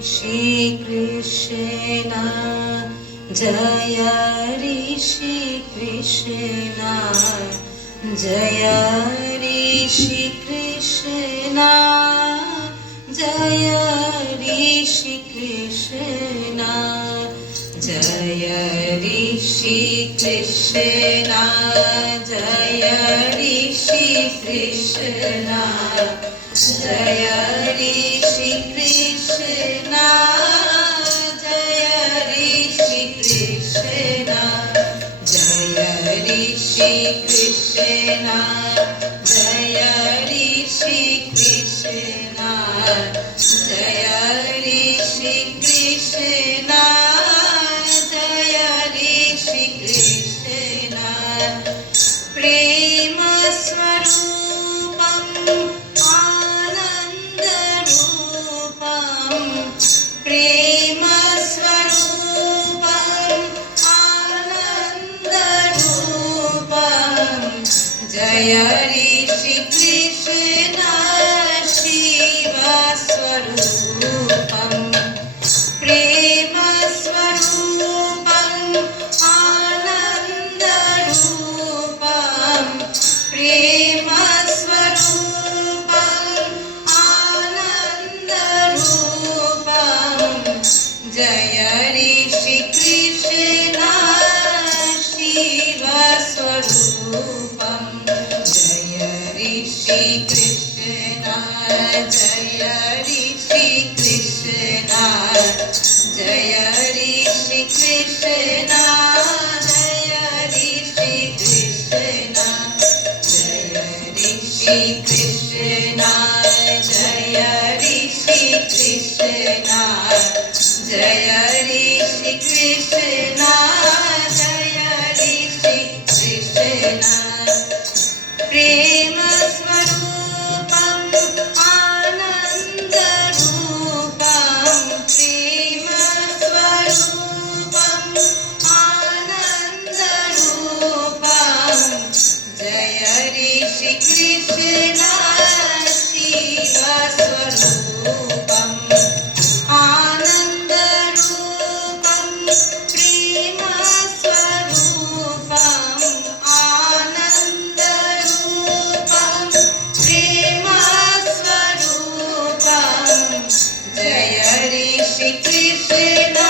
Shri Krishna, Jaya Shri Krishna, Jaya Shri Krishna, Jaya Shri Krishna, Jaya Shri Krishna, Jaya Shri Krishna, Jaya Shri Krishna, Jaya Shri Krishna, Jaya Shri Krishna, Jaya Shri Krishna, Jaya Shri Krishna, Jaya Shri Krishna, Prema Swarupam Anandarupam, Prema Swarupam Anandarupam, Jaya Shri Krishna Shiva Swarupam, Prema Swarupam Anandarupam, Prema Swarupam Anandarupam, Jaya Shri Krishna Shiva Swarupam, Jaya Shri Krishna, Jaya Shri Krishna, Jaya Shri Krishna, Jaya Shri Krishna, Jaya Shri Krishna, Jaya Shri Krishna, Jaya Shri Krishna, Jaya Shri Krishna, Prema Swarupam Anandarupam, Prema Swarupam Anandarupam, Jaya Shri Krishna Shiva Swarupam, Anandarupam, Prema Swarupam Anandarupam, Prema Swarupam, Jaya Shri Krishna